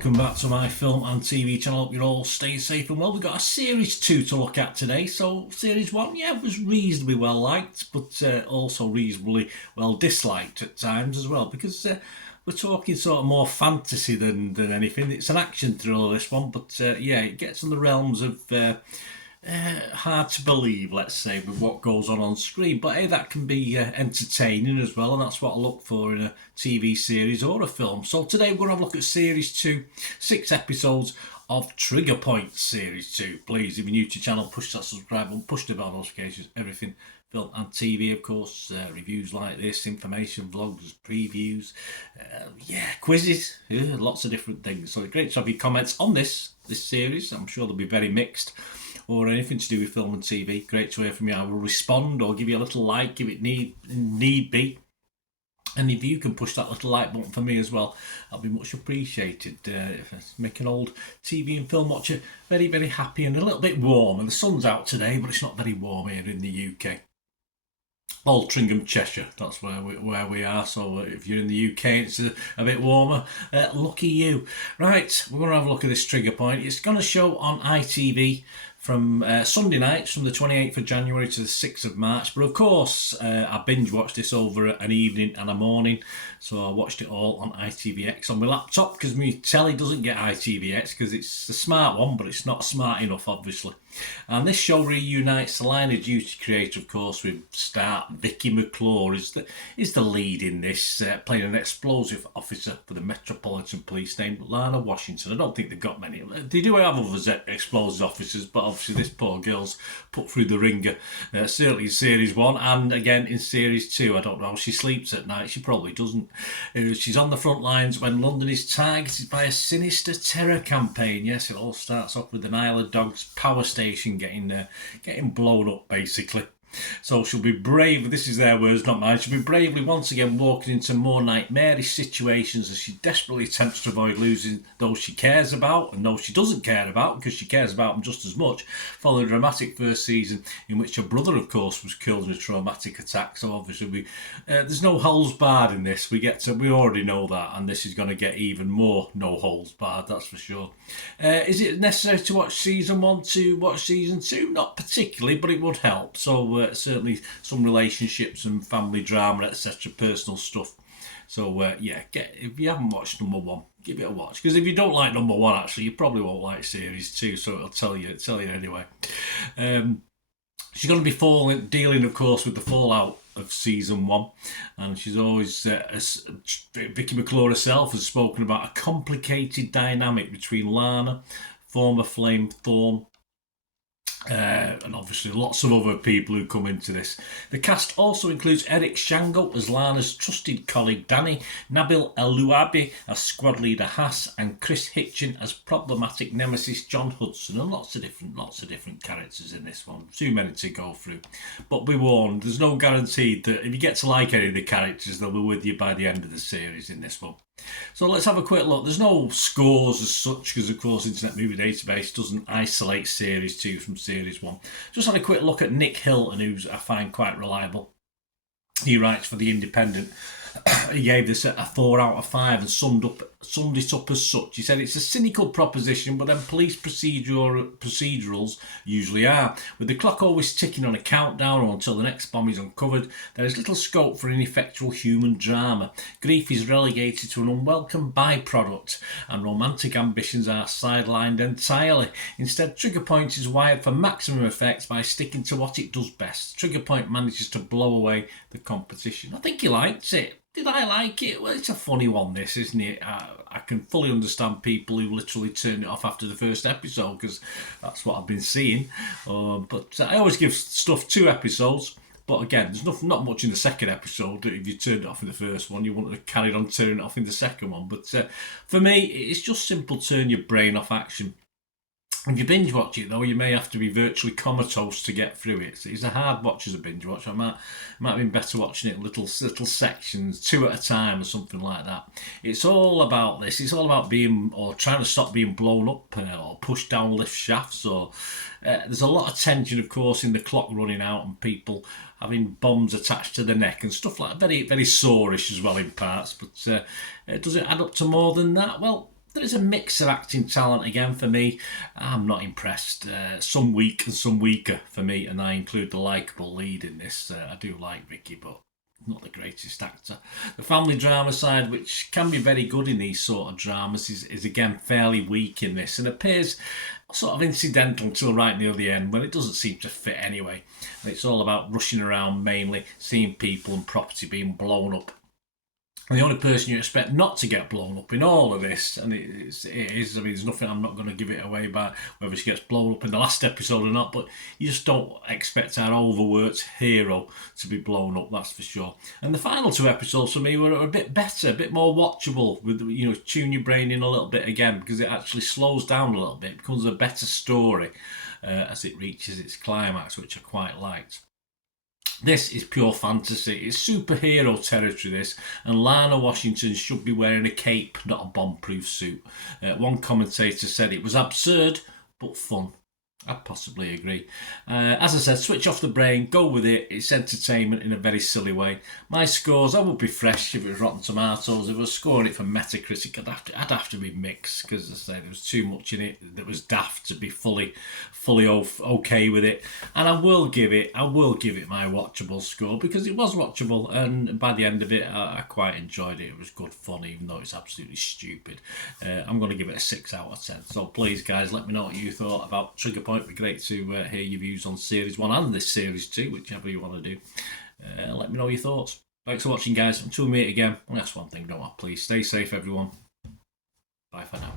welcome back to my film and TV channel. Hope you're all staying safe and well. We've got a series 2 to look at today. So series 1, was reasonably well liked, but also reasonably well disliked at times as well, because we're talking sort of more fantasy than anything. It's an action thriller, this one, but it gets in the realms of hard to believe, let's say, with what goes on screen. But hey, that can be entertaining as well, and that's what I look for in a TV series or a film. So today we're going to have a look at series 2, 6 episodes of Trigger Point series 2. Please, if you're new to the channel, push that subscribe button, push the bell notifications, everything film and TV, of course, reviews like this, information, vlogs, previews, quizzes, lots of different things. So it's great to have your comments on this series. I'm sure they'll be very mixed, or anything to do with film and TV. Great to hear from you. I will respond or give you a little like if it need be. And if you can push that little like button for me as well, that'll be much appreciated. If I make an old TV and film watcher very, very happy and a little bit warm. And the sun's out today, but it's not very warm here in the UK. Altrincham, Cheshire, that's where we are. So if you're in the UK, it's a bit warmer. Lucky you. Right, we're going to have a look at this Trigger Point. It's going to show on ITV from Sunday nights from the 28th of January to the 6th of March. But of course, I binge watched this over an evening and a morning. So I watched it all on ITVX on my laptop, because my telly doesn't get ITVX because it's a smart one, but it's not smart enough, obviously. And this show reunites the Line of Duty creator, of course, with star Vicky McClure is the lead in this, playing an explosive officer for the Metropolitan Police named Lana Washington. I don't think they've got many. They do have other explosive officers, but obviously this poor girl's put through the ringer, certainly in series 1 and again in series 2. I don't know how she sleeps at night. She probably doesn't. She's on the front lines when London is targeted by a sinister terror campaign. Yes, it all starts off with an Isle of Dogs power station getting blown up, basically. So she'll be brave, this is their words, not mine, she'll be bravely once again walking into more nightmarish situations as she desperately attempts to avoid losing those she cares about and those she doesn't care about, because she cares about them just as much, following a dramatic first season in which her brother, of course, was killed in a traumatic attack. So obviously there's no holes barred in this. We already know that, and this is going to get even more no holes barred, that's for sure. Is it necessary to watch season 1 to watch season 2? Not particularly, but it would help. So certainly some relationships and family drama, etc., personal stuff. So if you haven't watched number 1, give it a watch, because if you don't like number 1, actually, you probably won't like series 2. So it'll tell you anyway. She's going to be dealing, of course, with the fallout of season 1, and she's always Vicky McClure herself has spoken about a complicated dynamic between Lana, former Flame Thorne, and obviously lots of other people who come into this. The cast also includes Eric Shango as Lana's trusted colleague Danny, Nabil El-Louabi as squad leader Hass, and Chris Hitchin as problematic nemesis John Hudson, and lots of different characters in this one. Too many to go through. But be warned, there's no guarantee that if you get to like any of the characters, they'll be with you by the end of the series in this one. So let's have a quick look. There's no scores as such, because of course Internet Movie Database doesn't isolate series 2 from series 1. Just had a quick look at Nick Hilton, who I find quite reliable. He writes for The Independent. He gave this a 4 out of 5 and summed it up as such. He said it's a cynical proposition, but then police procedurals usually are. With the clock always ticking on a countdown or until the next bomb is uncovered, there is little scope for ineffectual human drama. Grief is relegated to an unwelcome byproduct, and romantic ambitions are sidelined entirely. Instead, Trigger Point is wired for maximum effect by sticking to what it does best. Trigger Point manages to blow away the competition. I think he liked it. Did I like it? Well, it's a funny one, this, isn't it? I can fully understand people who literally turn it off after the first episode, because that's what I've been seeing. But I always give stuff 2 episodes. But again, there's not much in the second episode. If you turned it off in the first one, you wouldn't have carried on turning it off in the second one. But for me, it's just simple turn your brain off action. If you binge watch it, though, you may have to be virtually comatose to get through it. It's a hard watch as a binge watch. I might have been better watching it in little sections, 2 at a time or something like that. It's all about this. It's all about trying to stop being blown up or pushed down lift shafts. Or there's a lot of tension, of course, in the clock running out and people having bombs attached to the neck and stuff like that. Very, very sore-ish as well in parts. But does it add up to more than that? Well, there is a mix of acting talent again for me. I'm not impressed. Some weak and some weaker for me, and I include the likeable lead in this. I do like Vicky, but not the greatest actor. The family drama side, which can be very good in these sort of dramas, is again fairly weak in this and appears sort of incidental until right near the end when it doesn't seem to fit anyway. And it's all about rushing around mainly, seeing people and property being blown up. And the only person you expect not to get blown up in all of this, and it is, I mean, there's nothing, I'm not going to give it away about whether she gets blown up in the last episode or not, but you just don't expect our overworked hero to be blown up, that's for sure. And the final 2 episodes for me were a bit better, a bit more watchable, with, you know, tune your brain in a little bit again, because it actually slows down a little bit, it becomes a better story as it reaches its climax, which I quite liked. This is pure fantasy. It's superhero territory, this, and Lana Washington should be wearing a cape, not a bomb-proof suit. One commentator said it was absurd, but fun. I'd possibly agree. As I said, switch off the brain, go with it. It's entertainment in a very silly way. My scores, I would be fresh if it was Rotten Tomatoes. If I was scoring it for Metacritic, I'd have to be mixed, because as I say, there was too much in it that was daft to be fully okay with it. And I will give it my watchable score, because it was watchable, and by the end of it, I quite enjoyed it. It was good fun, even though it's absolutely stupid. I'm going to give it a 6 out of 10. So please, guys, let me know what you thought about Trigger Point. It'd be great to hear your views on Series 1 and this Series 2, whichever you want to do. Let me know your thoughts. Thanks for watching, guys. Until we meet again, and that's one thing, don't I? Please stay safe, everyone. Bye for now.